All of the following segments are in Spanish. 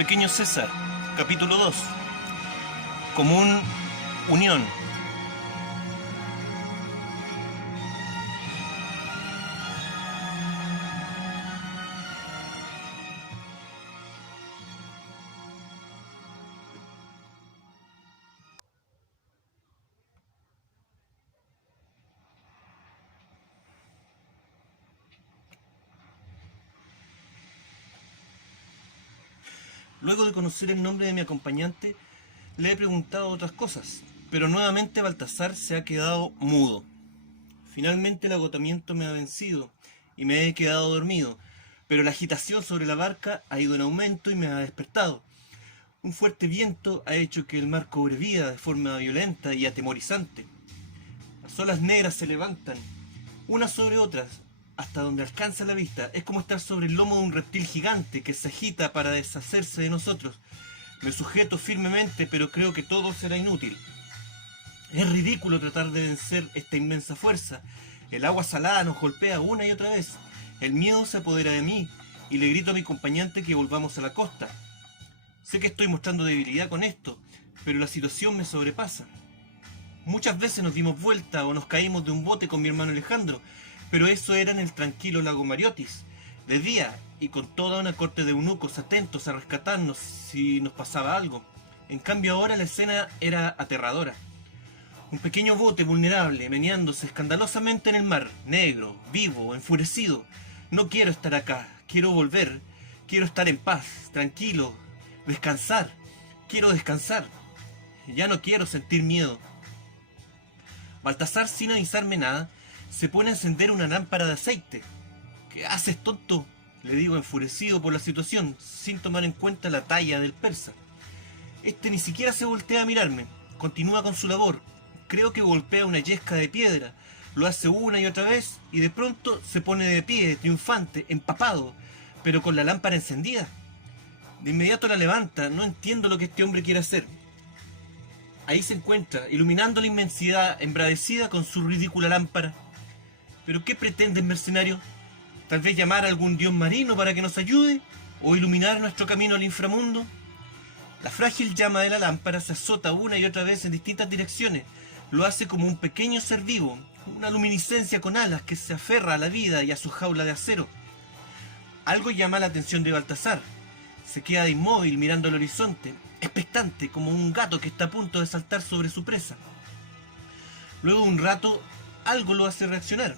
Pequeño César, capítulo 2. Común Unión. Luego de conocer el nombre de mi acompañante, le he preguntado otras cosas, pero nuevamente Baltasar se ha quedado mudo. Finalmente el agotamiento me ha vencido y me he quedado dormido, pero la agitación sobre la barca ha ido en aumento y me ha despertado. Un fuerte viento ha hecho que el mar cobre vida de forma violenta y atemorizante. Las olas negras se levantan, unas sobre otras, hasta donde alcanza la vista. Es como estar sobre el lomo de un reptil gigante que se agita para deshacerse de nosotros. Me sujeto firmemente, pero creo que todo será inútil. Es ridículo tratar de vencer esta inmensa fuerza. El agua salada nos golpea una y otra vez. El miedo se apodera de mí y le grito a mi acompañante que volvamos a la costa. Sé que estoy mostrando debilidad con esto, pero la situación me sobrepasa. Muchas veces nos dimos vuelta o nos caímos de un bote con mi hermano Alejandro, pero eso era en el tranquilo lago Mariotis, de día y con toda una corte de eunucos atentos a rescatarnos si nos pasaba algo. En cambio ahora la escena era aterradora. Un pequeño bote vulnerable, meneándose escandalosamente en el mar, negro, vivo, enfurecido. No quiero estar acá, quiero volver, quiero estar en paz, tranquilo, descansar. Quiero descansar. Ya no quiero sentir miedo. Baltasar, sin avisarme nada, se pone a encender una lámpara de aceite. ¿Qué haces, tonto?, le digo, enfurecido por la situación, sin tomar en cuenta la talla del persa. Este ni siquiera se voltea a mirarme. Continúa con su labor. Creo que golpea una yesca de piedra. Lo hace una y otra vez y de pronto se pone de pie, triunfante, empapado, pero con la lámpara encendida. De inmediato la levanta. No entiendo lo que este hombre quiere hacer. Ahí se encuentra, iluminando la inmensidad, embravecida con su ridícula lámpara. ¿Pero qué pretende el mercenario? ¿Tal vez llamar a algún dios marino para que nos ayude? ¿O iluminar nuestro camino al inframundo? La frágil llama de la lámpara se azota una y otra vez en distintas direcciones. Lo hace como un pequeño ser vivo, una luminiscencia con alas que se aferra a la vida y a su jaula de acero. Algo llama la atención de Baltasar. Se queda inmóvil mirando al horizonte, expectante como un gato que está a punto de saltar sobre su presa. Luego de un rato, algo lo hace reaccionar.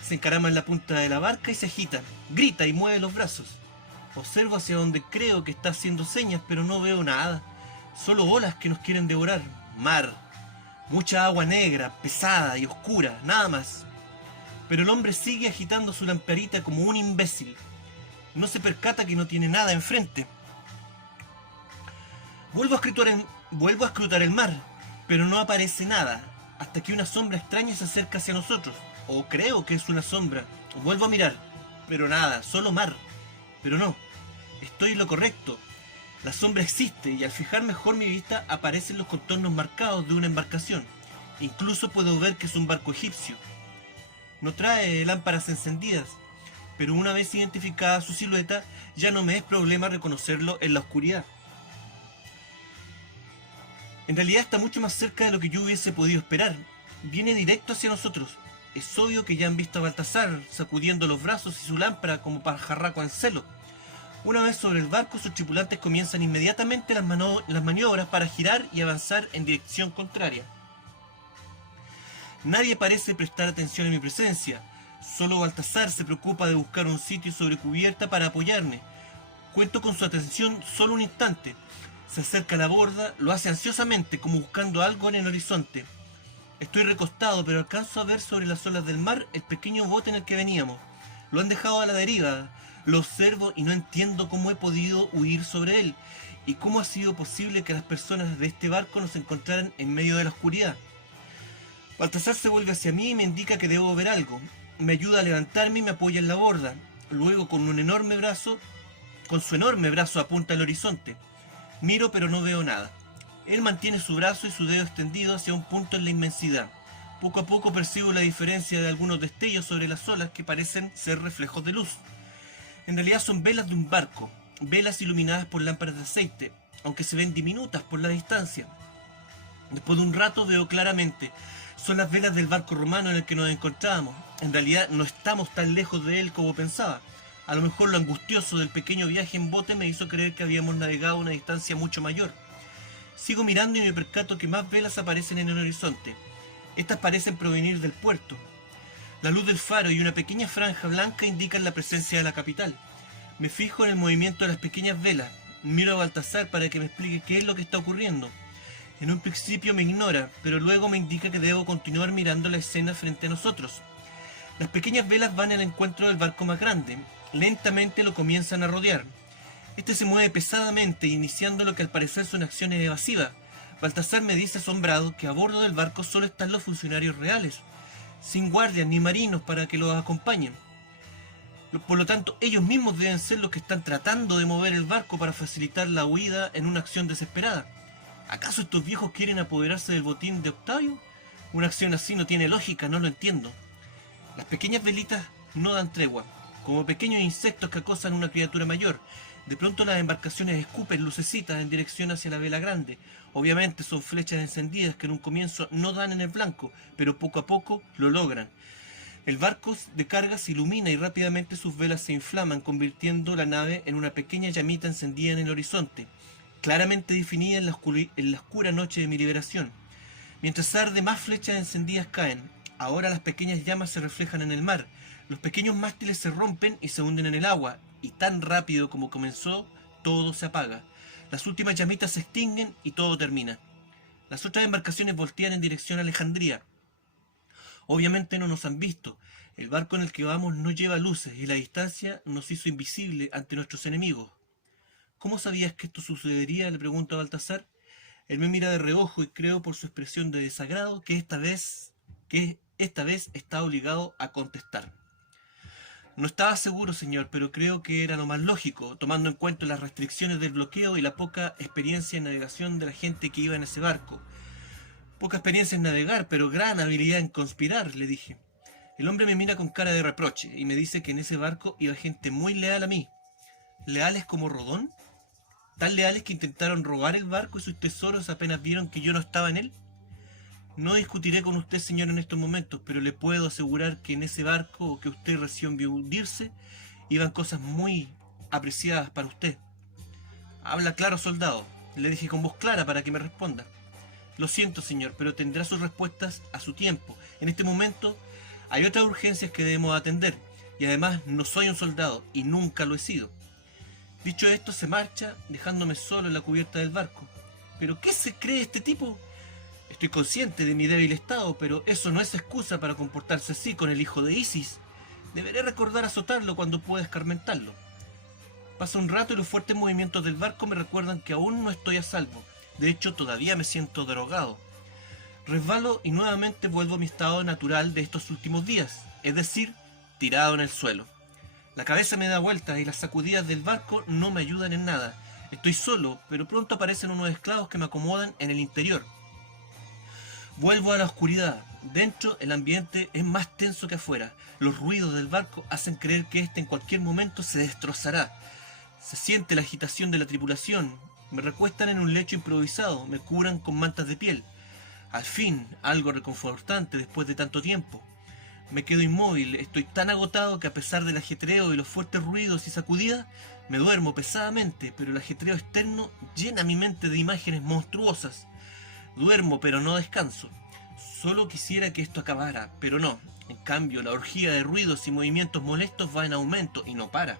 Se encarama en la punta de la barca y se agita, grita y mueve los brazos. Observo hacia donde creo que está haciendo señas, pero no veo nada. Solo olas que nos quieren devorar. Mar. Mucha agua negra, pesada y oscura, nada más. Pero el hombre sigue agitando su lamparita como un imbécil. No se percata que no tiene nada enfrente. Vuelvo a escrutar el mar, pero no aparece nada, hasta que una sombra extraña se acerca hacia nosotros. O creo que es una sombra. Vuelvo a mirar, pero nada, solo mar. Pero no, estoy en lo correcto. La sombra existe y al fijar mejor mi vista aparecen los contornos marcados de una embarcación. Incluso puedo ver que es un barco egipcio. No trae lámparas encendidas, pero una vez identificada su silueta, ya no me es problema reconocerlo en la oscuridad. En realidad está mucho más cerca de lo que yo hubiese podido esperar. Viene directo hacia nosotros. Es obvio que ya han visto a Baltasar sacudiendo los brazos y su lámpara como pajarraco en celo. Una vez sobre el barco, sus tripulantes comienzan inmediatamente las maniobras para girar y avanzar en dirección contraria. Nadie parece prestar atención a mi presencia. Solo Baltasar se preocupa de buscar un sitio sobre cubierta para apoyarme. Cuento con su atención solo un instante. Se acerca a la borda, lo hace ansiosamente, como buscando algo en el horizonte. Estoy recostado, pero alcanzo a ver sobre las olas del mar el pequeño bote en el que veníamos. Lo han dejado a la deriva. Lo observo y no entiendo cómo he podido huir sobre él, y cómo ha sido posible que las personas de este barco nos encontraran en medio de la oscuridad. Baltasar se vuelve hacia mí y me indica que debo ver algo. Me ayuda a levantarme y me apoya en la borda. Luego con su enorme brazo apunta al horizonte. Miro pero no veo nada. Él mantiene su brazo y su dedo extendido hacia un punto en la inmensidad. Poco a poco percibo la diferencia de algunos destellos sobre las olas que parecen ser reflejos de luz. En realidad son velas de un barco. velas iluminadas por lámparas de aceite, aunque se ven diminutas por la distancia. Después de un rato veo claramente, son las velas del barco romano en el que nos encontrábamos. En realidad no estamos tan lejos de él como pensaba. A lo mejor lo angustioso del pequeño viaje en bote me hizo creer que habíamos navegado una distancia mucho mayor. Sigo mirando y me percato que más velas aparecen en el horizonte. Estas parecen provenir del puerto. La luz del faro y una pequeña franja blanca indican la presencia de la capital. Me fijo en el movimiento de las pequeñas velas. Miro a Baltasar para que me explique qué es lo que está ocurriendo. En un principio me ignora, pero luego me indica que debo continuar mirando la escena frente a nosotros. Las pequeñas velas van al encuentro del barco más grande. Lentamente lo comienzan a rodear. Este se mueve pesadamente, iniciando lo que al parecer son acciones evasivas. Baltasar me dice asombrado que a bordo del barco solo están los funcionarios reales, sin guardias ni marinos para que los acompañen. Por lo tanto, ellos mismos deben ser los que están tratando de mover el barco para facilitar la huida en una acción desesperada. ¿Acaso estos viejos quieren apoderarse del botín de Octavio? Una acción así no tiene lógica, no lo entiendo. Las pequeñas velitas no dan tregua, como pequeños insectos que acosan a una criatura mayor. De pronto las embarcaciones escupen lucecitas en dirección hacia la vela grande. Obviamente son flechas encendidas que en un comienzo no dan en el blanco, pero poco a poco lo logran. El barco de carga se ilumina y rápidamente sus velas se inflaman, convirtiendo la nave en una pequeña llamita encendida en el horizonte, claramente definida en la oscura noche de mi liberación. Mientras arde, más flechas encendidas caen. Ahora las pequeñas llamas se reflejan en el mar. Los pequeños mástiles se rompen y se hunden en el agua, y tan rápido como comenzó, todo se apaga. Las últimas llamitas se extinguen y todo termina. Las otras embarcaciones voltean en dirección a Alejandría. Obviamente no nos han visto. El barco en el que vamos no lleva luces y la distancia nos hizo invisible ante nuestros enemigos. ¿Cómo sabías que esto sucedería?, le pregunto a Baltasar. Él me mira de reojo y creo por su expresión de desagrado que esta vez está obligado a contestar. No estaba seguro, señor, pero creo que era lo más lógico, tomando en cuenta las restricciones del bloqueo y la poca experiencia en navegación de la gente que iba en ese barco. Poca experiencia en navegar, pero gran habilidad en conspirar, le dije. El hombre me mira con cara de reproche y me dice que en ese barco iba gente muy leal a mí. ¿Leales como Rodón? ¿Tan leales que intentaron robar el barco y sus tesoros apenas vieron que yo no estaba en él? No discutiré con usted, señor, en estos momentos, pero le puedo asegurar que en ese barco que usted recién vio hundirse, iban cosas muy apreciadas para usted. Habla claro, soldado, le dije con voz clara para que me responda. Lo siento, señor, pero tendrá sus respuestas a su tiempo. En este momento hay otras urgencias que debemos atender, y además no soy un soldado, y nunca lo he sido. Dicho esto, se marcha, dejándome solo en la cubierta del barco. ¿Pero qué se cree este tipo? Estoy consciente de mi débil estado, pero eso no es excusa para comportarse así con el hijo de Isis. Deberé recordar azotarlo cuando pueda escarmentarlo. Pasa un rato y los fuertes movimientos del barco me recuerdan que aún no estoy a salvo. De hecho, todavía me siento drogado. Resbalo y nuevamente vuelvo a mi estado natural de estos últimos días, es decir, tirado en el suelo. La cabeza me da vueltas y las sacudidas del barco no me ayudan en nada. Estoy solo, pero pronto aparecen unos esclavos que me acomodan en el interior. Vuelvo a la oscuridad. Dentro el ambiente es más tenso que afuera. Los ruidos del barco hacen creer que este en cualquier momento se destrozará. Se siente la agitación de la tripulación. Me recuestan en un lecho improvisado, me cubran con mantas de piel. Al fin, algo reconfortante después de tanto tiempo. Me quedo inmóvil, estoy tan agotado que a pesar del ajetreo y los fuertes ruidos y sacudidas, me duermo pesadamente, pero el ajetreo externo llena mi mente de imágenes monstruosas. Duermo, pero no descanso. Solo quisiera que esto acabara, pero no. En cambio, la orgía de ruidos y movimientos molestos va en aumento y no para.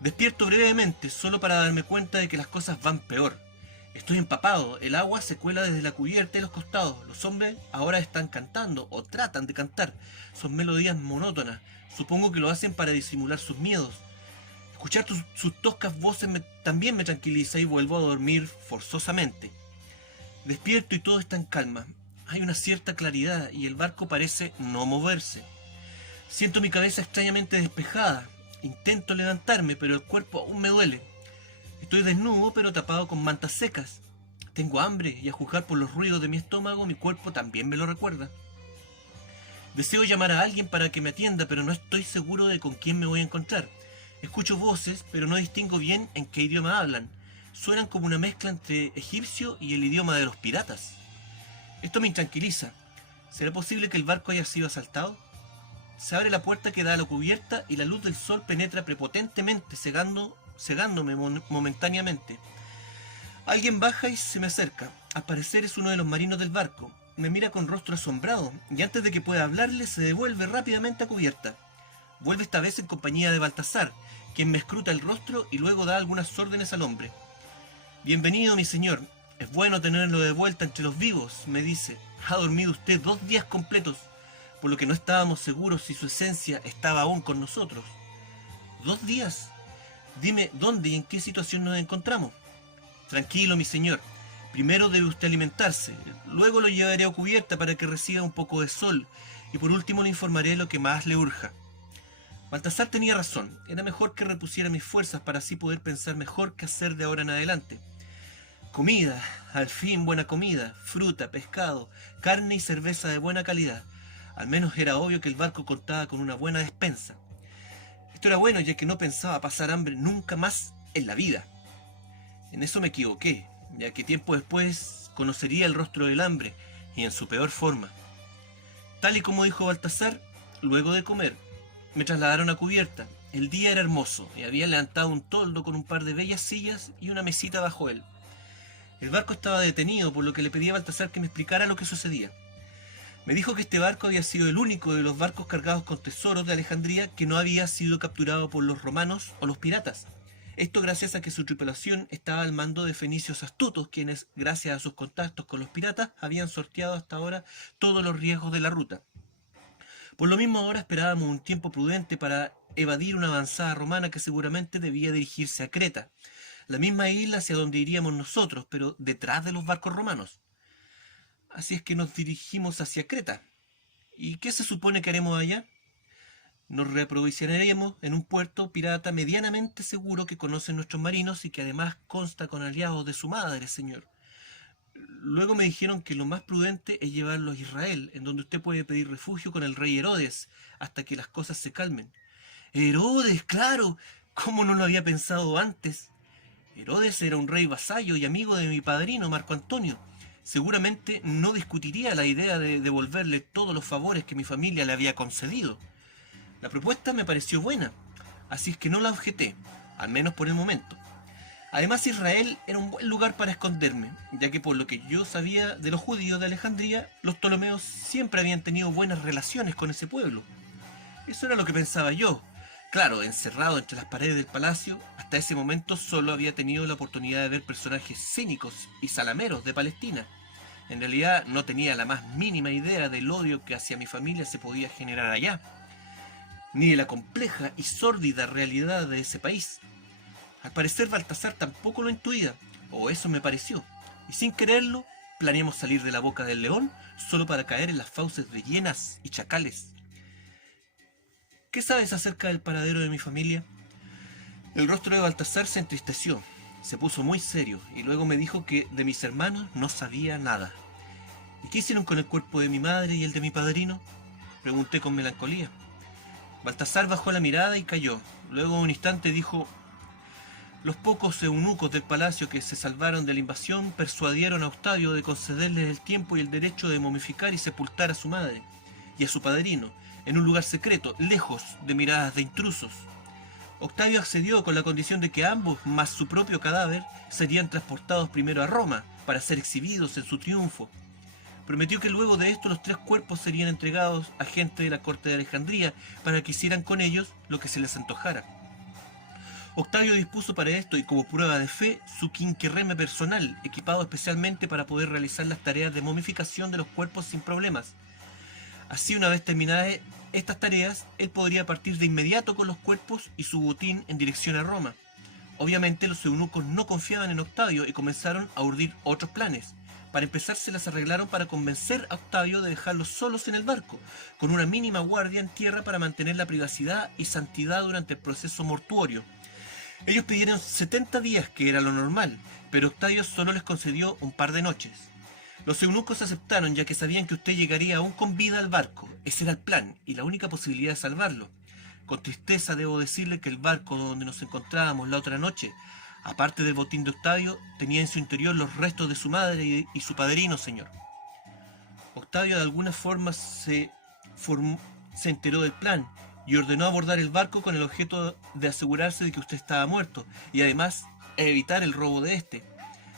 Despierto brevemente, solo para darme cuenta de que las cosas van peor. Estoy empapado, el agua se cuela desde la cubierta y los costados. Los hombres ahora están cantando, o tratan de cantar. Son melodías monótonas. Supongo que lo hacen para disimular sus miedos. Escuchar sus toscas voces también me tranquiliza y vuelvo a dormir forzosamente. Despierto y todo está en calma. Hay una cierta claridad y el barco parece no moverse. Siento mi cabeza extrañamente despejada. Intento levantarme, pero el cuerpo aún me duele. Estoy desnudo, pero tapado con mantas secas. Tengo hambre y a juzgar por los ruidos de mi estómago, mi cuerpo también me lo recuerda. Deseo llamar a alguien para que me atienda, pero no estoy seguro de con quién me voy a encontrar. Escucho voces, pero no distingo bien en qué idioma hablan. Suenan como una mezcla entre egipcio y el idioma de los piratas. Esto me intranquiliza. ¿Será posible que el barco haya sido asaltado? Se abre la puerta que da a la cubierta y la luz del sol penetra prepotentemente, cegándome momentáneamente. Alguien baja y se me acerca. Al parecer es uno de los marinos del barco. Me mira con rostro asombrado y antes de que pueda hablarle se devuelve rápidamente a cubierta. Vuelve esta vez en compañía de Baltasar, quien me escruta el rostro y luego da algunas órdenes al hombre. Bienvenido, mi señor. Es bueno tenerlo de vuelta entre los vivos, me dice. Ha dormido usted 2 días completos, por lo que no estábamos seguros si su esencia estaba aún con nosotros. 2 días. Dime dónde y en qué situación nos encontramos. Tranquilo, mi señor. Primero debe usted alimentarse, luego lo llevaré a cubierta para que reciba un poco de sol, y por último le informaré lo que más le urja. Baltasar tenía razón, era mejor que repusiera mis fuerzas para así poder pensar mejor qué hacer de ahora en adelante. Comida, al fin buena comida, fruta, pescado, carne y cerveza de buena calidad. Al menos era obvio que el barco contaba con una buena despensa. Esto era bueno ya que no pensaba pasar hambre nunca más en la vida. En eso me equivoqué, ya que tiempo después conocería el rostro del hambre y en su peor forma. Tal y como dijo Baltasar, luego de comer, me trasladaron a cubierta. El día era hermoso y había levantado un toldo con un par de bellas sillas y una mesita bajo él. El barco estaba detenido, por lo que le pedí a Baltasar que me explicara lo que sucedía. Me dijo que este barco había sido el único de los barcos cargados con tesoros de Alejandría que no había sido capturado por los romanos o los piratas. Esto gracias a que su tripulación estaba al mando de fenicios astutos, quienes, gracias a sus contactos con los piratas, habían sorteado hasta ahora todos los riesgos de la ruta. Por lo mismo ahora esperábamos un tiempo prudente para evadir una avanzada romana que seguramente debía dirigirse a Creta, la misma isla hacia donde iríamos nosotros, pero detrás de los barcos romanos. Así es que nos dirigimos hacia Creta. ¿Y qué se supone que haremos allá? Nos reaprovisionaremos en un puerto pirata medianamente seguro que conocen nuestros marinos y que además consta con aliados de su madre, señor. Luego me dijeron que lo más prudente es llevarlos a Israel, en donde usted puede pedir refugio con el rey Herodes, hasta que las cosas se calmen. ¡Herodes, claro! ¿Cómo no lo había pensado antes? Herodes era un rey vasallo y amigo de mi padrino, Marco Antonio. Seguramente no discutiría la idea de devolverle todos los favores que mi familia le había concedido. La propuesta me pareció buena, así es que no la objeté, al menos por el momento. Además, Israel era un buen lugar para esconderme, ya que por lo que yo sabía de los judíos de Alejandría, los ptolomeos siempre habían tenido buenas relaciones con ese pueblo. Eso era lo que pensaba yo. Claro, encerrado entre las paredes del palacio, hasta ese momento solo había tenido la oportunidad de ver personajes cínicos y salameros de Palestina. En realidad no tenía la más mínima idea del odio que hacia mi familia se podía generar allá, ni de la compleja y sórdida realidad de ese país. Al parecer Baltasar tampoco lo intuía, o eso me pareció, y sin quererlo, planeamos salir de la boca del león solo para caer en las fauces de hienas y chacales. ¿Qué sabes acerca del paradero de mi familia? El rostro de Baltasar se entristeció, se puso muy serio, y luego me dijo que de mis hermanos no sabía nada. ¿Y qué hicieron con el cuerpo de mi madre y el de mi padrino? Pregunté con melancolía. Baltasar bajó la mirada y calló. Luego un instante dijo: los pocos eunucos del palacio que se salvaron de la invasión persuadieron a Octavio de concederles el tiempo y el derecho de momificar y sepultar a su madre y a su padrino en un lugar secreto, lejos de miradas de intrusos. Octavio accedió con la condición de que ambos, más su propio cadáver, serían transportados primero a Roma para ser exhibidos en su triunfo. Prometió que luego de esto los 3 cuerpos serían entregados a gente de la corte de Alejandría para que hicieran con ellos lo que se les antojara. Octavio dispuso para esto y como prueba de fe su quinquerreme personal, equipado especialmente para poder realizar las tareas de momificación de los cuerpos sin problemas. Así, una vez terminadas estas tareas, él podría partir de inmediato con los cuerpos y su botín en dirección a Roma. Obviamente los eunucos no confiaban en Octavio y comenzaron a urdir otros planes. Para empezar, se las arreglaron para convencer a Octavio de dejarlos solos en el barco, con una mínima guardia en tierra para mantener la privacidad y santidad durante el proceso mortuorio. Ellos pidieron 70 días, que era lo normal, pero Octavio solo les concedió un par de noches. Los eunucos aceptaron, ya que sabían que usted llegaría aún con vida al barco. Ese era el plan y la única posibilidad de salvarlo. Con tristeza debo decirle que el barco donde nos encontrábamos la otra noche, aparte del botín de Octavio, tenía en su interior los restos de su madre y su padrino, señor. Octavio de alguna forma se enteró del plan y ordenó abordar el barco con el objeto de asegurarse de que usted estaba muerto y además evitar el robo de este.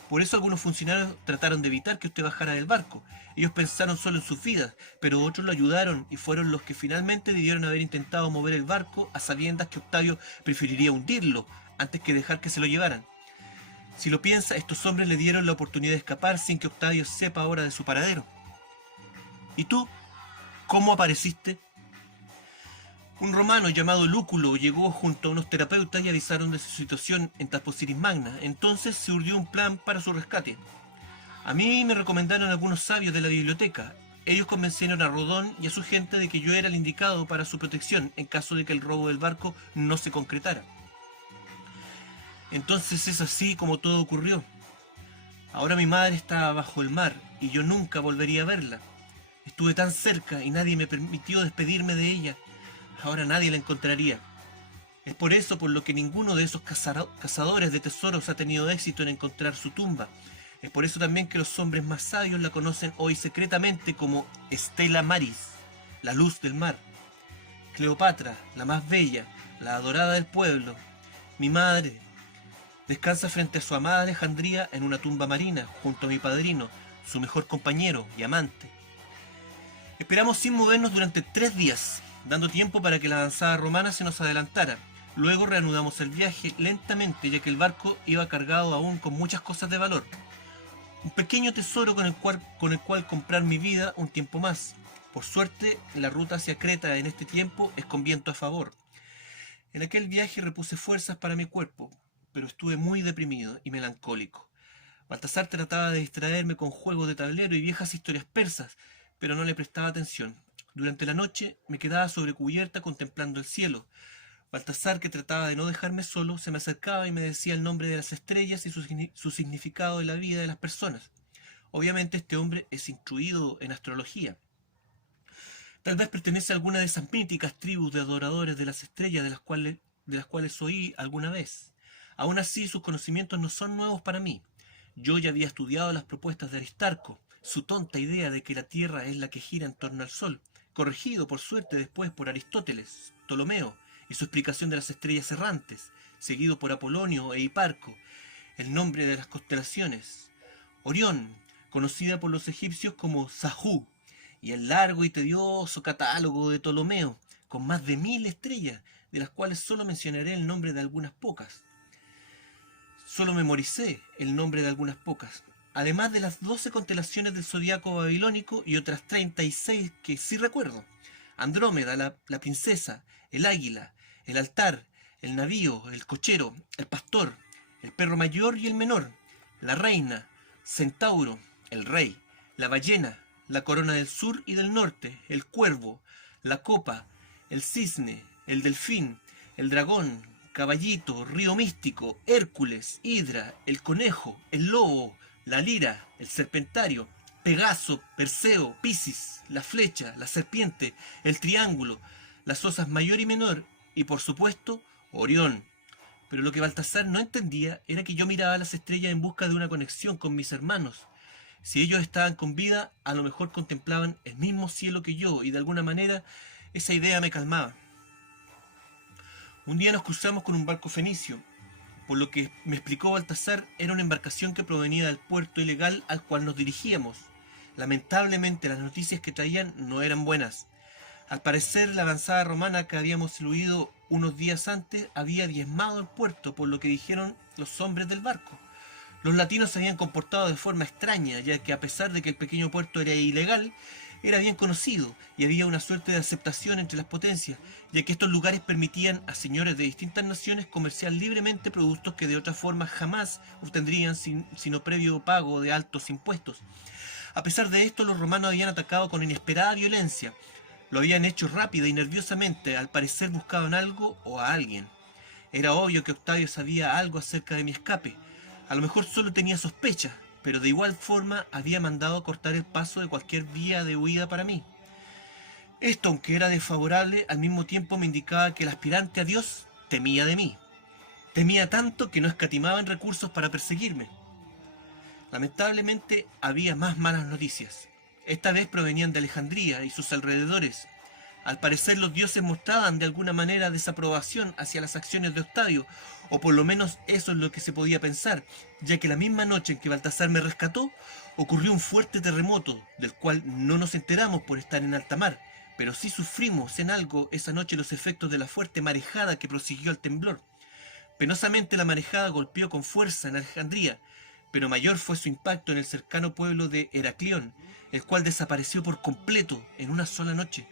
Por eso algunos funcionarios trataron de evitar que usted bajara del barco. Ellos pensaron solo en sus vidas, pero otros lo ayudaron y fueron los que finalmente debieron haber intentado mover el barco a sabiendas que Octavio preferiría hundirlo antes que dejar que se lo llevaran. Si lo piensa, estos hombres le dieron la oportunidad de escapar sin que Octavio sepa ahora de su paradero. ¿Y tú? ¿Cómo apareciste? Un romano llamado Lúculo llegó junto a unos terapeutas y avisaron de su situación en Taposiris Magna. Entonces se urdió un plan para su rescate. A mí me recomendaron algunos sabios de la biblioteca. Ellos convencieron a Rodón y a su gente de que yo era el indicado para su protección en caso de que el robo del barco no se concretara. Entonces es así como todo ocurrió. Ahora mi madre está bajo el mar y yo nunca volvería a verla. Estuve tan cerca y nadie me permitió despedirme de ella. Ahora nadie la encontraría. Es por eso por lo que ninguno de esos cazadores de tesoros ha tenido éxito en encontrar su tumba. Es por eso también que los hombres más sabios la conocen hoy secretamente como Stella Maris, la luz del mar. Cleopatra, la más bella, la adorada del pueblo. Mi madre descansa frente a su amada Alejandría en una tumba marina, junto a mi padrino, su mejor compañero y amante. Esperamos sin movernos durante 3 días, dando tiempo para que la avanzada romana se nos adelantara. Luego reanudamos el viaje lentamente, ya que el barco iba cargado aún con muchas cosas de valor. Un pequeño tesoro con el cual comprar mi vida un tiempo más. Por suerte, la ruta hacia Creta en este tiempo es con viento a favor. En aquel viaje repuse fuerzas para mi cuerpo, pero estuve muy deprimido y melancólico. Baltasar trataba de distraerme con juegos de tablero y viejas historias persas, pero no le prestaba atención. Durante la noche me quedaba sobre cubierta contemplando el cielo. Baltasar, que trataba de no dejarme solo, se me acercaba y me decía el nombre de las estrellas y su significado en la vida de las personas. Obviamente este hombre es instruido en astrología. Tal vez pertenece a alguna de esas míticas tribus de adoradores de las estrellas de las cuales oí alguna vez. Aún así, sus conocimientos no son nuevos para mí. Yo ya había estudiado las propuestas de Aristarco, su tonta idea de que la Tierra es la que gira en torno al Sol, corregido por suerte después por Aristóteles, Ptolomeo, y su explicación de las estrellas errantes, seguido por Apolonio e Hiparco, el nombre de las constelaciones, Orión, conocida por los egipcios como Sahu, y el largo y tedioso catálogo de Ptolomeo, con más de 1000 estrellas, de las cuales solo mencionaré el nombre de algunas pocas. Solo memoricé el nombre de algunas pocas, además de las 12 constelaciones del zodiaco babilónico y otras 36 que sí recuerdo. Andrómeda, la princesa, el águila, el altar, el navío, el cochero, el pastor, el perro mayor y el menor, la reina, Centauro, el rey, la ballena, la corona del sur y del norte, el cuervo, la copa, el cisne, el delfín, el dragón, caballito, río místico, Hércules, hidra, el conejo, el lobo, la lira, el serpentario, Pegaso, Perseo, Piscis, la flecha, la serpiente, el triángulo, las osas mayor y menor, y por supuesto, Orión. Pero lo que Baltasar no entendía era que yo miraba a las estrellas en busca de una conexión con mis hermanos. Si ellos estaban con vida, a lo mejor contemplaban el mismo cielo que yo, y de alguna manera esa idea me calmaba. Un día nos cruzamos con un barco fenicio. Por lo que me explicó Baltasar, era una embarcación que provenía del puerto ilegal al cual nos dirigíamos. Lamentablemente las noticias que traían no eran buenas. Al parecer la avanzada romana que habíamos huido unos días antes había diezmado el puerto, por lo que dijeron los hombres del barco. Los latinos se habían comportado de forma extraña, ya que a pesar de que el pequeño puerto era ilegal, era bien conocido y había una suerte de aceptación entre las potencias, ya que estos lugares permitían a señores de distintas naciones comerciar libremente productos que de otra forma jamás obtendrían sino previo pago de altos impuestos. A pesar de esto, los romanos habían atacado con inesperada violencia. Lo habían hecho rápida y nerviosamente, al parecer buscaban algo o a alguien. Era obvio que Octavio sabía algo acerca de mi escape. A lo mejor solo tenía sospechas, pero de igual forma había mandado cortar el paso de cualquier vía de huida para mí. Esto, aunque era desfavorable, al mismo tiempo me indicaba que el aspirante a Dios temía de mí. Temía tanto que no escatimaba en recursos para perseguirme. Lamentablemente había más malas noticias. Esta vez provenían de Alejandría y sus alrededores. Al parecer los dioses mostraban de alguna manera desaprobación hacia las acciones de Octavio, o por lo menos eso es lo que se podía pensar, ya que la misma noche en que Baltasar me rescató, ocurrió un fuerte terremoto, del cual no nos enteramos por estar en alta mar, pero sí sufrimos en algo esa noche los efectos de la fuerte marejada que prosiguió al temblor. Penosamente la marejada golpeó con fuerza en Alejandría, pero mayor fue su impacto en el cercano pueblo de Heraclión, el cual desapareció por completo en una sola noche.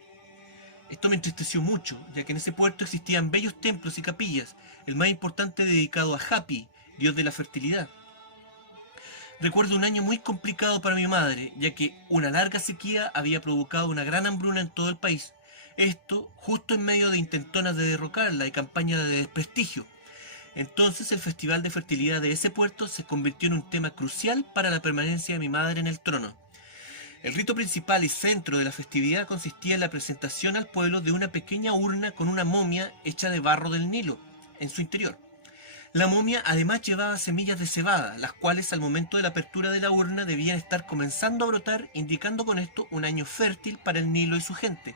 Esto me entristeció mucho, ya que en ese puerto existían bellos templos y capillas, el más importante dedicado a Hapi, dios de la fertilidad. Recuerdo un año muy complicado para mi madre, ya que una larga sequía había provocado una gran hambruna en todo el país. Esto justo en medio de intentonas de derrocarla y campañas de desprestigio. Entonces el festival de fertilidad de ese puerto se convirtió en un tema crucial para la permanencia de mi madre en el trono. El rito principal y centro de la festividad consistía en la presentación al pueblo de una pequeña urna con una momia hecha de barro del Nilo en su interior. La momia además llevaba semillas de cebada, las cuales al momento de la apertura de la urna debían estar comenzando a brotar, indicando con esto un año fértil para el Nilo y su gente.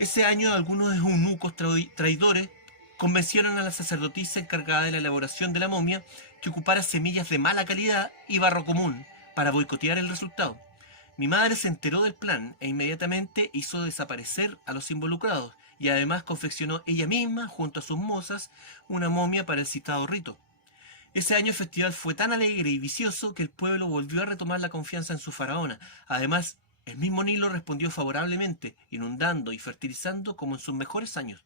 Ese año algunos eunucos traidores convencieron a la sacerdotisa encargada de la elaboración de la momia que ocupara semillas de mala calidad y barro común para boicotear el resultado. Mi madre se enteró del plan e inmediatamente hizo desaparecer a los involucrados y además confeccionó ella misma, junto a sus mozas, una momia para el citado rito. Ese año el festival fue tan alegre y vicioso que el pueblo volvió a retomar la confianza en su faraona. Además, el mismo Nilo respondió favorablemente, inundando y fertilizando como en sus mejores años.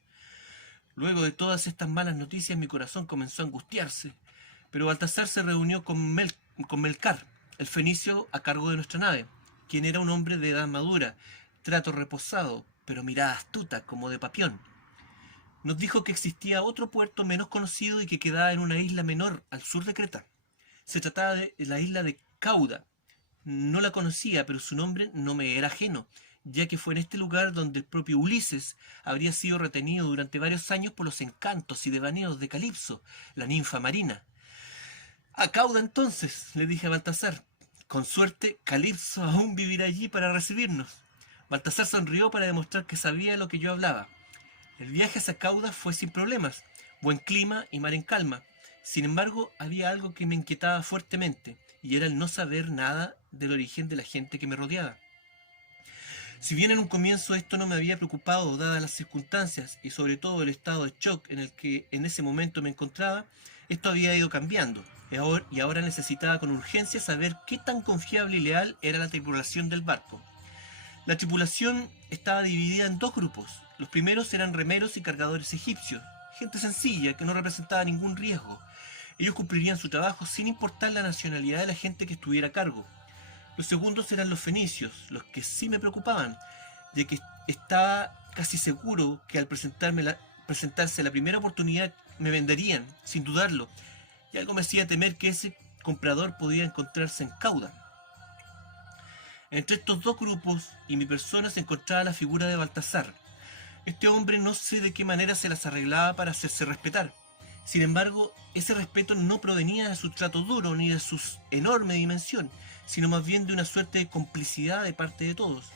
Luego de todas estas malas noticias mi corazón comenzó a angustiarse, pero Baltasar se reunió con Melcar, el fenicio a cargo de nuestra nave, quien era un hombre de edad madura, trato reposado, pero mirada astuta como de papión. Nos dijo que existía otro puerto menos conocido y que quedaba en una isla menor al sur de Creta. Se trataba de la isla de Cauda. No la conocía, pero su nombre no me era ajeno, ya que fue en este lugar donde el propio Ulises habría sido retenido durante varios años por los encantos y devaneos de Calipso, la ninfa marina. A Cauda entonces, le dije a Baltasar. Con suerte, Calipso aún vivirá allí para recibirnos. Baltasar sonrió para demostrar que sabía lo que yo hablaba. El viaje hacia Cauda fue sin problemas, buen clima y mar en calma. Sin embargo, había algo que me inquietaba fuertemente, y era el no saber nada del origen de la gente que me rodeaba. Si bien en un comienzo esto no me había preocupado dadas las circunstancias y sobre todo el estado de shock en el que en ese momento me encontraba, esto había ido cambiando y ahora necesitaba con urgencia saber qué tan confiable y leal era la tripulación del barco. La tripulación estaba dividida en dos grupos. Los primeros eran remeros y cargadores egipcios, gente sencilla que no representaba ningún riesgo. Ellos cumplirían su trabajo sin importar la nacionalidad de la gente que estuviera a cargo. Los segundos eran los fenicios, los que sí me preocupaban, ya que estaba casi seguro que al presentarse la primera oportunidad me venderían, sin dudarlo, y algo me hacía temer que ese comprador podía encontrarse en Cauda. Entre estos dos grupos y mi persona se encontraba la figura de Baltasar. Este hombre no sé de qué manera se las arreglaba para hacerse respetar. Sin embargo, ese respeto no provenía de su trato duro ni de su enorme dimensión, sino más bien de una suerte de complicidad de parte de todos.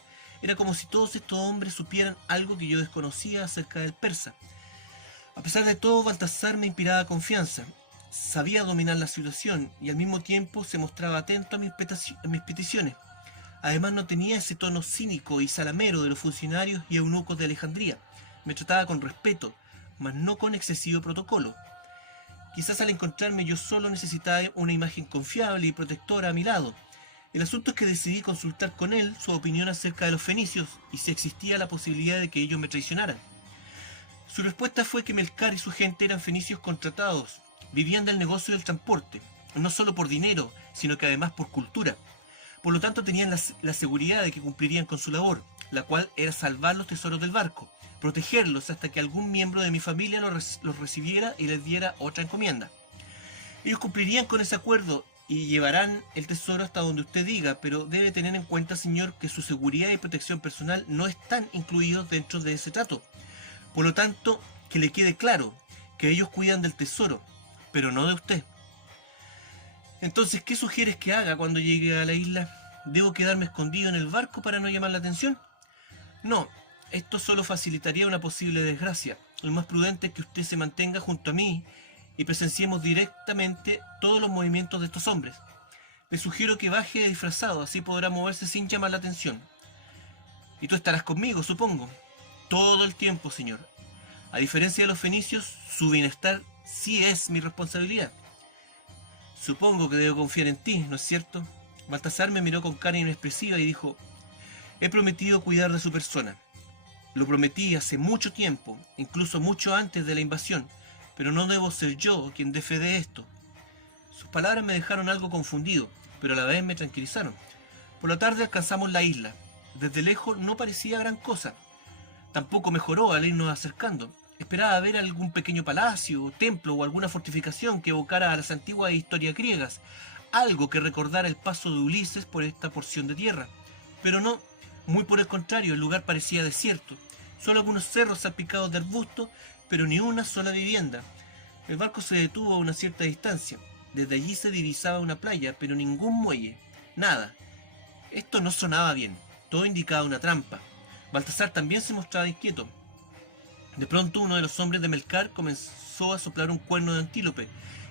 Era como si todos estos hombres supieran algo que yo desconocía acerca del persa. A pesar de todo, Baltasar me inspiraba confianza. Sabía dominar la situación y al mismo tiempo se mostraba atento a mis peticiones. Además no tenía ese tono cínico y salamero de los funcionarios y eunucos de Alejandría. Me trataba con respeto, mas no con excesivo protocolo. Quizás al encontrarme yo solo necesitaba una imagen confiable y protectora a mi lado. El asunto es que decidí consultar con él su opinión acerca de los fenicios y si existía la posibilidad de que ellos me traicionaran. Su respuesta fue que Melcar y su gente eran fenicios contratados, vivían del negocio del transporte, no solo por dinero, sino que además por cultura. Por lo tanto tenían la seguridad de que cumplirían con su labor, la cual era salvar los tesoros del barco, protegerlos hasta que algún miembro de mi familia los recibiera y les diera otra encomienda. Ellos cumplirían con ese acuerdo y llevarán el tesoro hasta donde usted diga, pero debe tener en cuenta, señor, que su seguridad y protección personal no están incluidos dentro de ese trato. Por lo tanto, que le quede claro que ellos cuidan del tesoro, pero no de usted. Entonces, ¿qué sugieres que haga cuando llegue a la isla? ¿Debo quedarme escondido en el barco para no llamar la atención? No, esto solo facilitaría una posible desgracia. Lo más prudente es que usted se mantenga junto a mí y presenciemos directamente todos los movimientos de estos hombres. Le sugiero que baje disfrazado, así podrá moverse sin llamar la atención. Y tú estarás conmigo, supongo. Todo el tiempo, señor. A diferencia de los fenicios, su bienestar sí es mi responsabilidad. Supongo que debo confiar en ti, ¿no es cierto? Baltasar me miró con cara inexpresiva y dijo: he prometido cuidar de su persona. Lo prometí hace mucho tiempo, incluso mucho antes de la invasión, pero no debo ser yo quien dé fe de esto. Sus palabras me dejaron algo confundido, pero a la vez me tranquilizaron. Por la tarde alcanzamos la isla. Desde lejos no parecía gran cosa. Tampoco mejoró al irnos acercando. Esperaba ver algún pequeño palacio, templo o alguna fortificación que evocara a las antiguas historias griegas, algo que recordara el paso de Ulises por esta porción de tierra. Pero no, muy por el contrario, el lugar parecía desierto. Solo algunos cerros salpicados de arbustos, pero ni una sola vivienda. El barco se detuvo a una cierta distancia. Desde allí se divisaba una playa, pero ningún muelle. Nada. Esto no sonaba bien. Todo indicaba una trampa. Baltasar también se mostraba inquieto. De pronto uno de los hombres de Melcar comenzó a soplar un cuerno de antílope.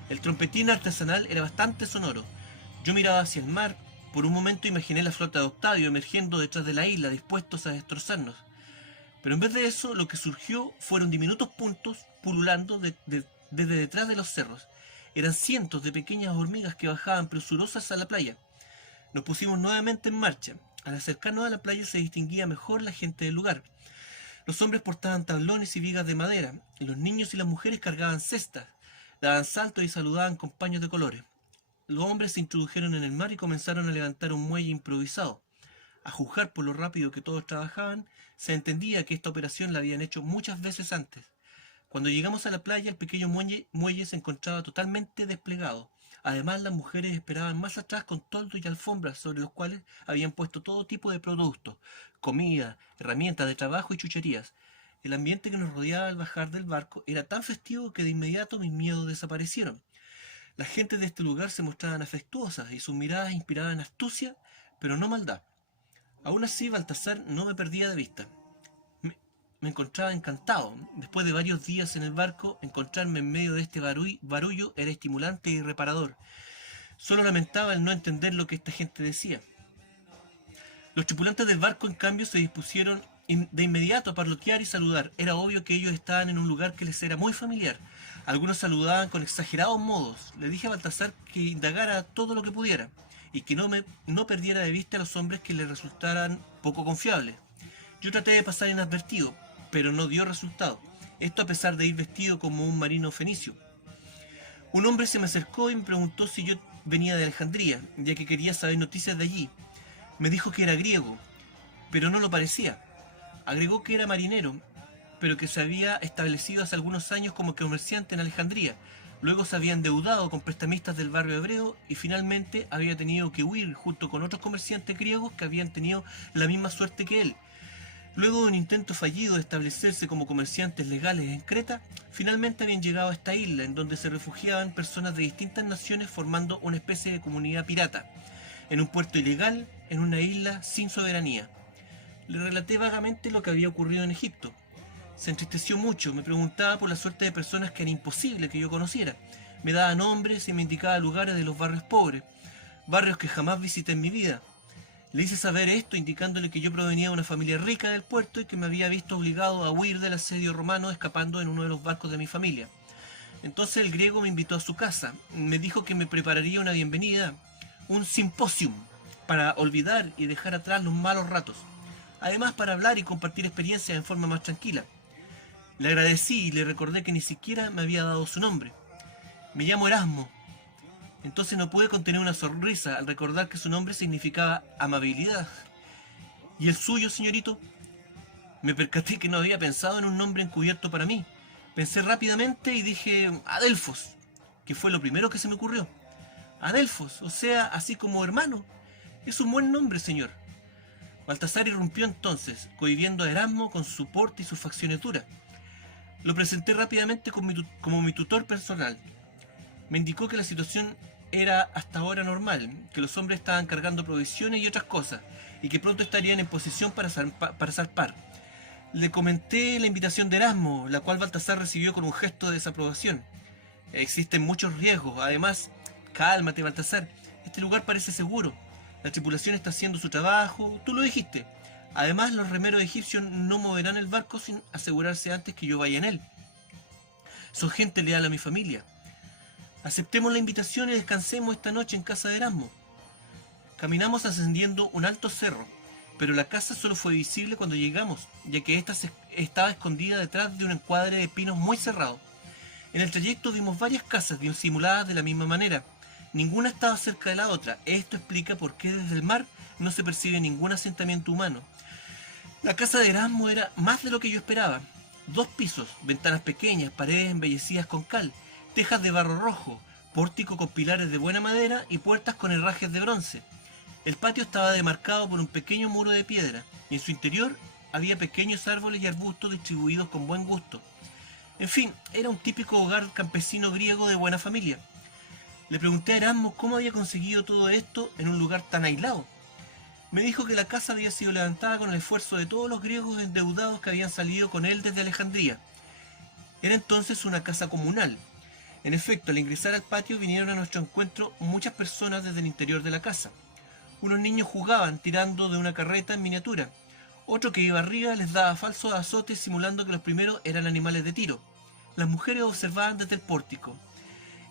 El trompetín artesanal era bastante sonoro. Yo miraba hacia el mar. Por un momento imaginé la flota de Octavio emergiendo detrás de la isla, dispuestos a destrozarnos. Pero en vez de eso, lo que surgió fueron diminutos puntos pululando desde detrás de los cerros. Eran cientos de pequeñas hormigas que bajaban presurosas a la playa. Nos pusimos nuevamente en marcha. Al acercarnos a la playa se distinguía mejor la gente del lugar. Los hombres portaban tablones y vigas de madera, y los niños y las mujeres cargaban cestas, daban saltos y saludaban con paños de colores. Los hombres se introdujeron en el mar y comenzaron a levantar un muelle improvisado. A juzgar por lo rápido que todos trabajaban, se entendía que esta operación la habían hecho muchas veces antes. Cuando llegamos a la playa, el pequeño muelle se encontraba totalmente desplegado. Además, las mujeres esperaban más atrás con toldos y alfombras sobre los cuales habían puesto todo tipo de productos, comida, herramientas de trabajo y chucherías. El ambiente que nos rodeaba al bajar del barco era tan festivo que de inmediato mis miedos desaparecieron. Las gentes de este lugar se mostraban afectuosas y sus miradas inspiraban astucia, pero no maldad. Aún así, Baltasar no me perdía de vista. Me encontraba encantado. Después de varios días en el barco, encontrarme en medio de este barullo era estimulante y reparador. Solo lamentaba el no entender lo que esta gente decía. Los tripulantes del barco, en cambio, se dispusieron de inmediato a parlotear y saludar. Era obvio que ellos estaban en un lugar que les era muy familiar. Algunos saludaban con exagerados modos. Le dije a Baltasar que indagara todo lo que pudiera y que no perdiera de vista a los hombres que le resultaran poco confiables. Yo traté de pasar inadvertido, pero no dio resultado. Esto a pesar de ir vestido como un marino fenicio. Un hombre se me acercó y me preguntó si yo venía de Alejandría, ya que quería saber noticias de allí. Me dijo que era griego, pero no lo parecía. Agregó que era marinero, pero que se había establecido hace algunos años como comerciante en Alejandría. Luego se había endeudado con prestamistas del barrio hebreo y finalmente había tenido que huir junto con otros comerciantes griegos que habían tenido la misma suerte que él. Luego de un intento fallido de establecerse como comerciantes legales en Creta, finalmente habían llegado a esta isla en donde se refugiaban personas de distintas naciones formando una especie de comunidad pirata, en un puerto ilegal, en una isla sin soberanía. Le relaté vagamente lo que había ocurrido en Egipto. Se entristeció mucho, me preguntaba por la suerte de personas que era imposible que yo conociera. Me daba nombres y me indicaba lugares de los barrios pobres, barrios que jamás visité en mi vida. Le hice saber esto indicándole que yo provenía de una familia rica del puerto y que me había visto obligado a huir del asedio romano escapando en uno de los barcos de mi familia. Entonces el griego me invitó a su casa. Me dijo que me prepararía una bienvenida, un simposium, para olvidar y dejar atrás los malos ratos. Además, para hablar y compartir experiencias en forma más tranquila. Le agradecí y le recordé que ni siquiera me había dado su nombre. Me llamo Erasmo. Entonces no pude contener una sonrisa al recordar que su nombre significaba amabilidad. ¿Y el suyo, señorito? Me percaté que no había pensado en un nombre encubierto para mí. Pensé rápidamente y dije Adelfos, que fue lo primero que se me ocurrió. Adelfos, o sea, así como hermano. Es un buen nombre, señor. Baltasar irrumpió entonces, cohibiendo a Erasmo con su porte y sus facciones duras. Lo presenté rápidamente como mi tutor personal. Me indicó que la situación era hasta ahora normal, que los hombres estaban cargando provisiones y otras cosas, y que pronto estarían en posición para zarpar. Le comenté la invitación de Erasmo, la cual Baltasar recibió con un gesto de desaprobación. Existen muchos riesgos, además, cálmate, Baltasar, este lugar parece seguro. La tripulación está haciendo su trabajo, tú lo dijiste. Además, los remeros egipcios no moverán el barco sin asegurarse antes que yo vaya en él. Son gente leal a mi familia. Aceptemos la invitación y descansemos esta noche en casa de Erasmo. Caminamos ascendiendo un alto cerro, pero la casa solo fue visible cuando llegamos, ya que ésta estaba escondida detrás de un encuadre de pinos muy cerrado. En el trayecto vimos varias casas simuladas de la misma manera. Ninguna estaba cerca de la otra. Esto explica por qué desde el mar no se percibe ningún asentamiento humano. La casa de Erasmo era más de lo que yo esperaba. 2 pisos, ventanas pequeñas, paredes embellecidas con cal, tejas de barro rojo, pórtico con pilares de buena madera y puertas con herrajes de bronce. El patio estaba demarcado por un pequeño muro de piedra, y en su interior había pequeños árboles y arbustos distribuidos con buen gusto. En fin, era un típico hogar campesino griego de buena familia. Le pregunté a Erasmo cómo había conseguido todo esto en un lugar tan aislado. Me dijo que la casa había sido levantada con el esfuerzo de todos los griegos endeudados que habían salido con él desde Alejandría. Era entonces una casa comunal. En efecto, al ingresar al patio vinieron a nuestro encuentro muchas personas desde el interior de la casa. Unos niños jugaban tirando de una carreta en miniatura. Otro que iba arriba les daba falsos azotes simulando que los primeros eran animales de tiro. Las mujeres observaban desde el pórtico.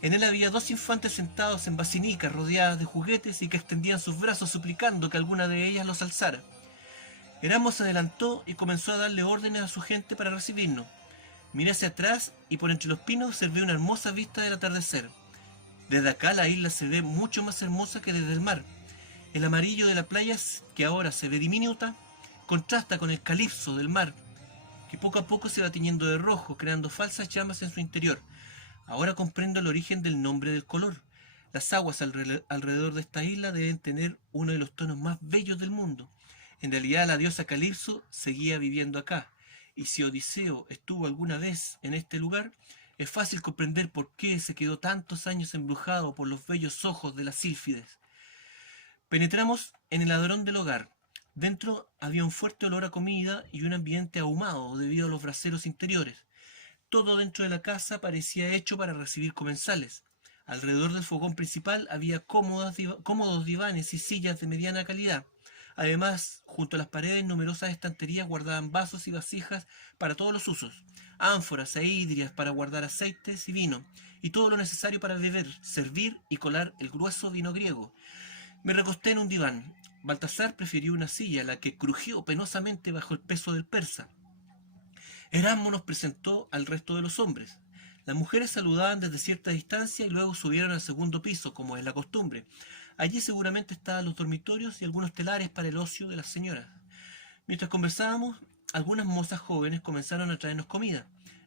En él había 2 infantes sentados en basinicas rodeadas de juguetes y que extendían sus brazos suplicando que alguna de ellas los alzara. Erasmo se adelantó y comenzó a darle órdenes a su gente para recibirnos. Miré hacia atrás y por entre los pinos observé una hermosa vista del atardecer. Desde acá la isla se ve mucho más hermosa que desde el mar. El amarillo de la playa, que ahora se ve diminuta, contrasta con el calipso del mar, que poco a poco se va tiñendo de rojo, creando falsas llamas en su interior. Ahora comprendo el origen del nombre del color. Las aguas alrededor de esta isla deben tener uno de los tonos más bellos del mundo. En realidad la diosa Calipso seguía viviendo acá, y si Odiseo estuvo alguna vez en este lugar, es fácil comprender por qué se quedó tantos años embrujado por los bellos ojos de las sílfides. Penetramos en el hadrón del hogar. Dentro había un fuerte olor a comida y un ambiente ahumado debido a los braseros interiores. Todo dentro de la casa parecía hecho para recibir comensales. Alrededor del fogón principal había cómodos divanes y sillas de mediana calidad. Además, junto a las paredes, numerosas estanterías guardaban vasos y vasijas para todos los usos, ánforas e hidrias para guardar aceites y vino, y todo lo necesario para beber, servir y colar el grueso vino griego. Me recosté en un diván. Baltasar prefirió una silla, la que crujió penosamente bajo el peso del persa. Erasmo nos presentó al resto de los hombres. Las mujeres saludaban desde cierta distancia y luego subieron al segundo piso, como es la costumbre. Allí seguramente estaban los dormitorios y algunos telares para el ocio de las señoras. Mientras conversábamos, algunas mozas jóvenes comenzaron a traernos comida.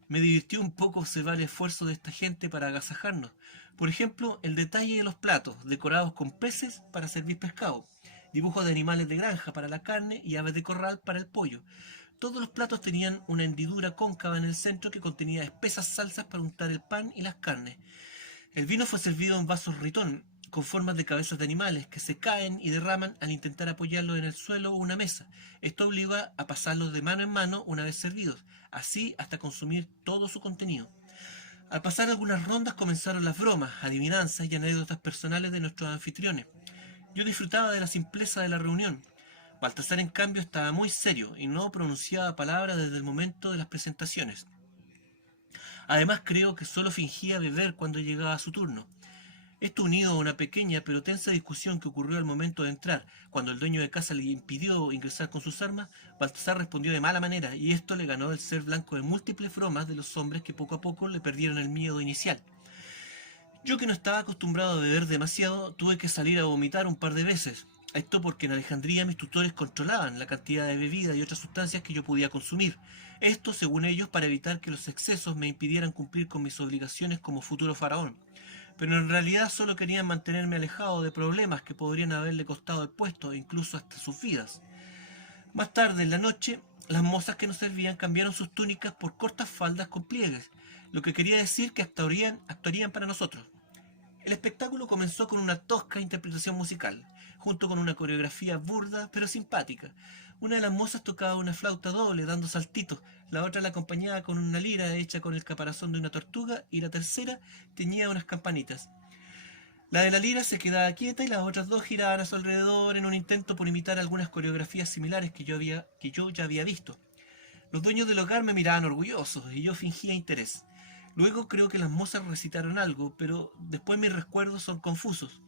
Me divirtió un poco observar el esfuerzo de esta gente para agasajarnos. Por ejemplo, el detalle de los platos, decorados con peces para servir pescado, dibujos de animales de granja para la carne y aves de corral para el pollo. Todos los platos tenían una hendidura cóncava en el centro que contenía espesas salsas para untar el pan y las carnes. El vino fue servido en vasos ritón, con formas de cabezas de animales que se caen y derraman al intentar apoyarlos en el suelo o una mesa. Esto obliga a pasarlos de mano en mano una vez servidos, así hasta consumir todo su contenido. Al pasar algunas rondas comenzaron las bromas, adivinanzas y anécdotas personales de nuestros anfitriones. Yo disfrutaba de la simpleza de la reunión. Baltasar, en cambio, estaba muy serio y no pronunciaba palabra desde el momento de las presentaciones. Además, creo que solo fingía beber cuando llegaba su turno. Esto unido a una pequeña pero tensa discusión que ocurrió al momento de entrar, cuando el dueño de casa le impidió ingresar con sus armas, Baltasar respondió de mala manera y esto le ganó el ser blanco de múltiples bromas de los hombres que poco a poco le perdieron el miedo inicial. Yo, que no estaba acostumbrado a beber demasiado, tuve que salir a vomitar un par de veces. Esto porque en Alejandría mis tutores controlaban la cantidad de bebida y otras sustancias que yo podía consumir. Esto, según ellos, para evitar que los excesos me impidieran cumplir con mis obligaciones como futuro faraón. pero en realidad solo querían mantenerme alejado de problemas que podrían haberle costado el puesto e incluso hasta sus vidas. Más tarde, en la noche, las mozas que nos servían cambiaron sus túnicas por cortas faldas con pliegues, lo que quería decir que actuarían para nosotros. El espectáculo comenzó con una tosca interpretación musical, junto con una coreografía burda pero simpática. Una de las mozas tocaba una flauta doble, dando saltitos, la otra la acompañaba con una lira hecha con el caparazón de una tortuga y la tercera teñía unas campanitas. La de la lira se quedaba quieta y las otras dos giraban a su alrededor en un intento por imitar algunas coreografías similares que yo ya había visto. Los dueños del hogar me miraban orgullosos y yo fingía interés. Luego creo que las mozas recitaron algo, pero después mis recuerdos son confusos.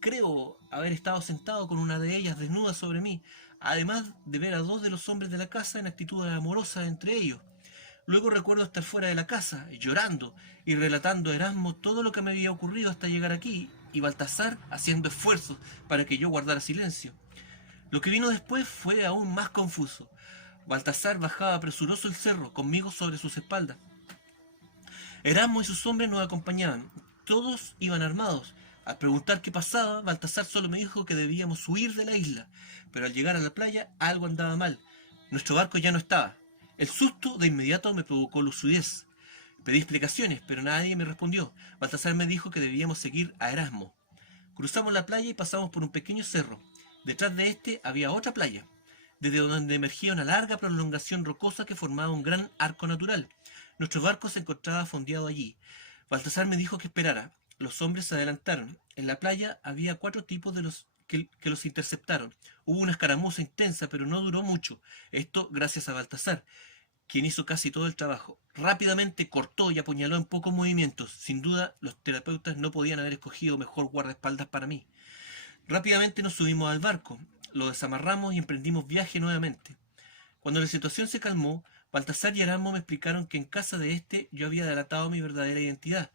Creo haber estado sentado con una de ellas desnuda sobre mí, además de ver a dos de los hombres de la casa en actitudes amorosas entre ellos. Luego recuerdo estar fuera de la casa, llorando y relatando a Erasmo todo lo que me había ocurrido hasta llegar aquí, y Baltasar haciendo esfuerzos para que yo guardara silencio. Lo que vino después fue aún más confuso. Baltasar bajaba presuroso el cerro, conmigo sobre sus espaldas. Erasmo y sus hombres nos acompañaban. Todos iban armados. Al preguntar qué pasaba, Baltasar solo me dijo que debíamos huir de la isla, pero al llegar a la playa algo andaba mal. Nuestro barco ya no estaba. El susto de inmediato me provocó lucidez. Pedí explicaciones, pero nadie me respondió. Baltasar me dijo que debíamos seguir a Erasmo. Cruzamos la playa y pasamos por un pequeño cerro. Detrás de este había otra playa, desde donde emergía una larga prolongación rocosa que formaba un gran arco natural. Nuestro barco se encontraba fondeado allí. Baltasar me dijo que esperara. Los hombres se adelantaron. En la playa había 4 tipos que los interceptaron. Hubo una escaramuza intensa, pero no duró mucho. Esto gracias a Baltasar, quien hizo casi todo el trabajo. Rápidamente cortó y apuñaló en pocos movimientos. Sin duda, los terapeutas no podían haber escogido mejor guardaespaldas para mí. Rápidamente nos subimos al barco, lo desamarramos y emprendimos viaje nuevamente. Cuando la situación se calmó, Baltasar y Erasmo me explicaron que en casa de este yo había delatado mi verdadera identidad.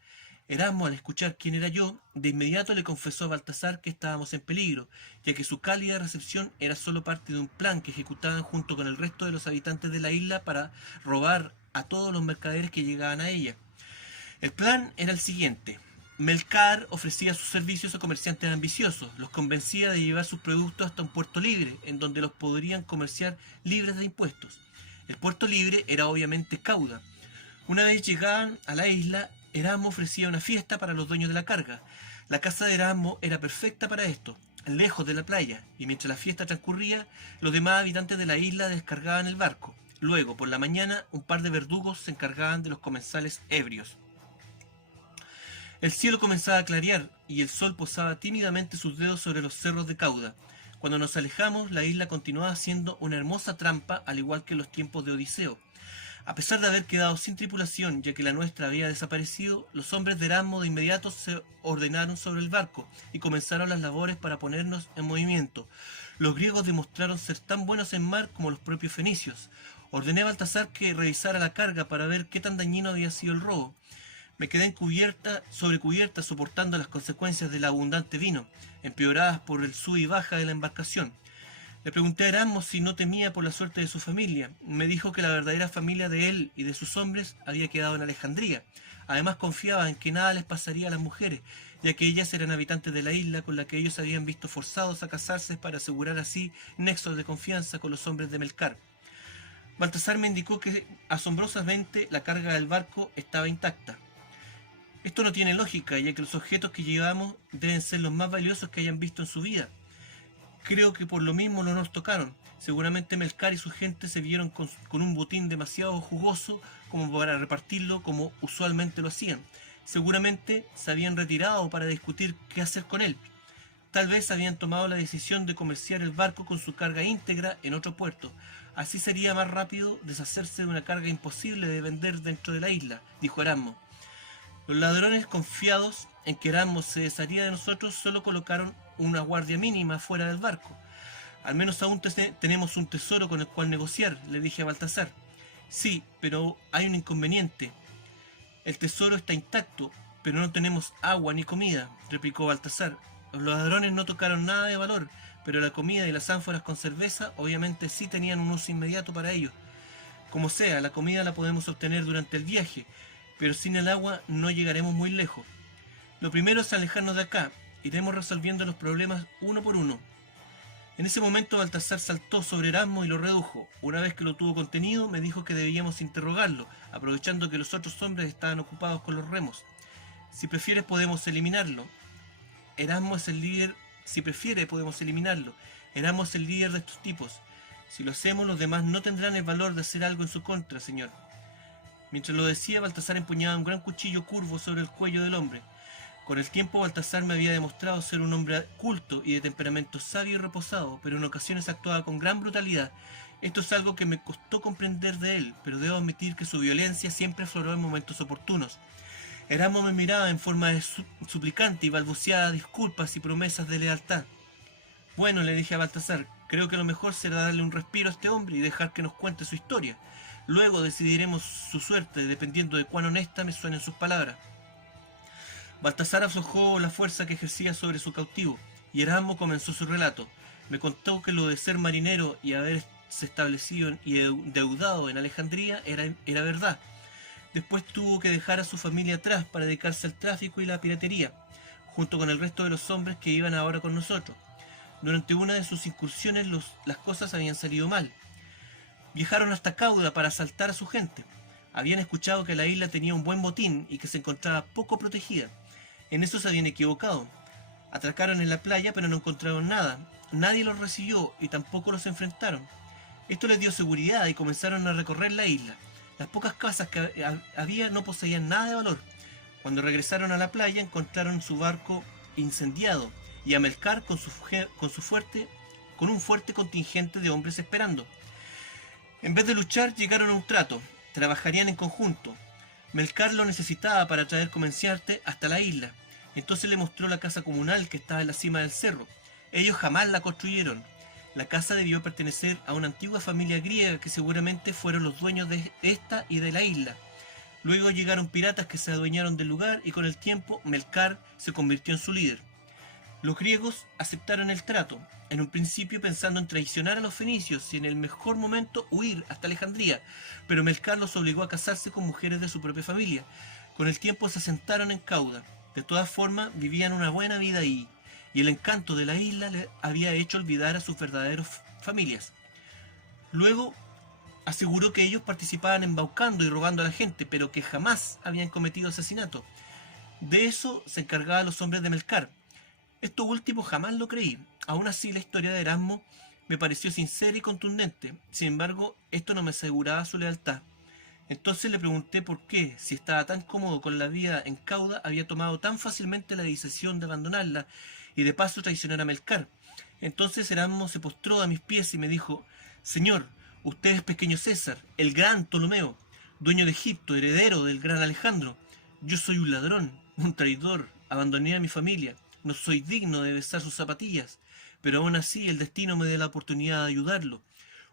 Erasmo, al escuchar quién era yo, de inmediato le confesó a Baltasar que estábamos en peligro, ya que su cálida recepción era solo parte de un plan que ejecutaban junto con el resto de los habitantes de la isla para robar a todos los mercaderes que llegaban a ella. El plan era el siguiente. Melcar ofrecía sus servicios a comerciantes ambiciosos, los convencía de llevar sus productos hasta un puerto libre, en donde los podrían comerciar libres de impuestos. El puerto libre era obviamente Cauda. Una vez llegaban a la isla, Erasmo ofrecía una fiesta para los dueños de la carga. La casa de Erasmo era perfecta para esto, lejos de la playa, y mientras la fiesta transcurría, los demás habitantes de la isla descargaban el barco. Luego, por la mañana, un par de verdugos se encargaban de los comensales ebrios. El cielo comenzaba a clarear y el sol posaba tímidamente sus dedos sobre los cerros de Cauda. Cuando nos alejamos, la isla continuaba siendo una hermosa trampa, al igual que en los tiempos de Odiseo. A pesar de haber quedado sin tripulación, ya que la nuestra había desaparecido, los hombres de Erasmo de inmediato se ordenaron sobre el barco y comenzaron las labores para ponernos en movimiento. Los griegos demostraron ser tan buenos en mar como los propios fenicios. Ordené a Baltasar que revisara la carga para ver qué tan dañino había sido el robo. Me quedé sobre cubierta soportando las consecuencias del abundante vino, empeoradas por el sub y baja de la embarcación. Le pregunté a Erasmo si no temía por la suerte de su familia. Me dijo que la verdadera familia de él y de sus hombres había quedado en Alejandría. Además confiaba en que nada les pasaría a las mujeres, ya que ellas eran habitantes de la isla con la que ellos habían visto forzados a casarse para asegurar así nexos de confianza con los hombres de Melcar. Baltasar me indicó que, asombrosamente, la carga del barco estaba intacta. Esto no tiene lógica, ya que los objetos que llevamos deben ser los más valiosos que hayan visto en su vida. Creo que por lo mismo no nos tocaron. Seguramente Melcar y su gente se vieron con un botín demasiado jugoso como para repartirlo como usualmente lo hacían. Seguramente se habían retirado para discutir qué hacer con él. Tal vez habían tomado la decisión de comerciar el barco con su carga íntegra en otro puerto. Así sería más rápido deshacerse de una carga imposible de vender dentro de la isla, dijo Erasmo. Los ladrones, confiados en que Erasmo se desharía de nosotros, solo colocaron una guardia mínima fuera del barco. Al menos aún tenemos un tesoro con el cual negociar, le dije a Baltasar. Sí, pero hay un inconveniente. El tesoro está intacto, pero no tenemos agua ni comida, replicó Baltasar. Los ladrones no tocaron nada de valor, pero la comida y las ánforas con cerveza obviamente sí tenían un uso inmediato para ellos. Como sea, la comida la podemos obtener durante el viaje, pero sin el agua no llegaremos muy lejos. Lo primero es alejarnos de acá. Iremos resolviendo los problemas uno por uno. En ese momento Baltasar saltó sobre Erasmo y lo redujo. Una vez que lo tuvo contenido, me dijo que debíamos interrogarlo, aprovechando que los otros hombres estaban ocupados con los remos. Si prefieres podemos eliminarlo. Erasmo es el líder. Si prefiere podemos eliminarlo. Erasmo es el líder de estos tipos. Si lo hacemos, los demás no tendrán el valor de hacer algo en su contra, señor. Mientras lo decía, Baltasar empuñaba un gran cuchillo curvo sobre el cuello del hombre. Con el tiempo, Baltasar me había demostrado ser un hombre culto y de temperamento sabio y reposado, pero en ocasiones actuaba con gran brutalidad. Esto es algo que me costó comprender de él, pero debo admitir que su violencia siempre afloró en momentos oportunos. Erasmo me miraba en forma de suplicante y balbuceaba disculpas y promesas de lealtad. Bueno, le dije a Baltasar, creo que lo mejor será darle un respiro a este hombre y dejar que nos cuente su historia. Luego decidiremos su suerte, dependiendo de cuán honesta me suenen sus palabras. Baltasar aflojó la fuerza que ejercía sobre su cautivo, y Erasmo comenzó su relato. Me contó que lo de ser marinero y haberse establecido y endeudado en Alejandría era verdad. Después tuvo que dejar a su familia atrás para dedicarse al tráfico y la piratería, junto con el resto de los hombres que iban ahora con nosotros. Durante una de sus incursiones las cosas habían salido mal. Viajaron hasta Cauda para asaltar a su gente. Habían escuchado que la isla tenía un buen botín y que se encontraba poco protegida. En eso se habían equivocado. Atracaron en la playa pero no encontraron nada. Nadie los recibió y tampoco los enfrentaron. Esto les dio seguridad y comenzaron a recorrer la isla. Las pocas casas que había no poseían nada de valor. Cuando regresaron a la playa encontraron su barco incendiado y a Melcar con un fuerte contingente de hombres esperando. En vez de luchar llegaron a un trato. Trabajarían en conjunto. Melcar lo necesitaba para traer comerciantes hasta la isla. Entonces le mostró la casa comunal que estaba en la cima del cerro. Ellos jamás la construyeron. La casa debió pertenecer a una antigua familia griega que seguramente fueron los dueños de esta y de la isla. Luego llegaron piratas que se adueñaron del lugar y con el tiempo Melcar se convirtió en su líder. Los griegos aceptaron el trato, en un principio pensando en traicionar a los fenicios y en el mejor momento huir hasta Alejandría, pero Melcar los obligó a casarse con mujeres de su propia familia. Con el tiempo se asentaron en Cauda. De todas formas, vivían una buena vida ahí, y el encanto de la isla le había hecho olvidar a sus verdaderas familias. Luego aseguró que ellos participaban embaucando y robando a la gente, pero que jamás habían cometido asesinato. De eso se encargaban los hombres de Melcar. Esto último jamás lo creí. Aún así, la historia de Erasmo me pareció sincera y contundente. Sin embargo, esto no me aseguraba su lealtad. Entonces le pregunté por qué, si estaba tan cómodo con la vida en Cauda, había tomado tan fácilmente la decisión de abandonarla y de paso traicionar a Melcar. Entonces Erasmo se postró a mis pies y me dijo: Señor, usted es pequeño César, el gran Ptolomeo, dueño de Egipto, heredero del gran Alejandro. Yo soy un ladrón, un traidor, abandoné a mi familia. No soy digno de besar sus zapatillas, pero aún así el destino me da la oportunidad de ayudarlo.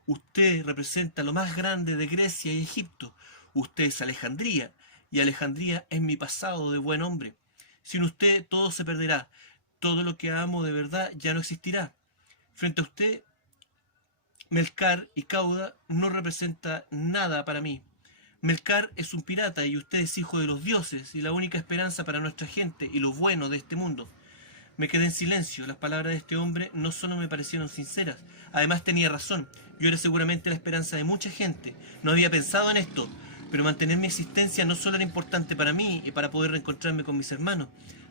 Usted representa lo más grande de Grecia y Egipto. Usted es Alejandría, y Alejandría es mi pasado de buen hombre. Sin usted todo se perderá. Todo lo que amo de verdad ya no existirá. Frente a usted, Melcar y Cauda no representa nada para mí. Melcar es un pirata y usted es hijo de los dioses y la única esperanza para nuestra gente y lo bueno de este mundo. Me quedé en silencio. Las palabras de este hombre no solo me parecieron sinceras, además tenía razón. Yo era seguramente la esperanza de mucha gente. No había pensado en esto, pero mantener mi existencia no solo era importante para mí y para poder reencontrarme con mis hermanos.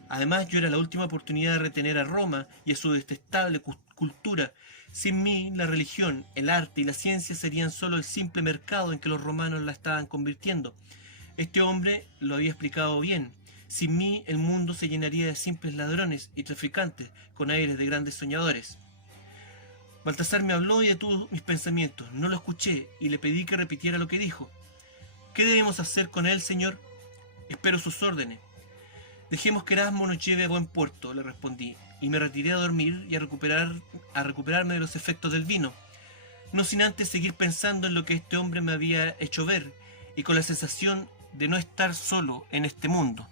Además, yo era la última oportunidad de retener a Roma y a su detestable cultura. Sin mí, la religión, el arte y la ciencia serían solo el simple mercado en que los romanos la estaban convirtiendo. Este hombre lo había explicado bien. Sin mí, el mundo se llenaría de simples ladrones y traficantes con aires de grandes soñadores. Baltasar me habló y detuvo mis pensamientos. No lo escuché y le pedí que repitiera lo que dijo. ¿Qué debemos hacer con él, señor? Espero sus órdenes. Dejemos que Erasmo nos lleve a buen puerto, le respondí, y me retiré a dormir y a recuperarme de los efectos del vino, no sin antes seguir pensando en lo que este hombre me había hecho ver y con la sensación de no estar solo en este mundo.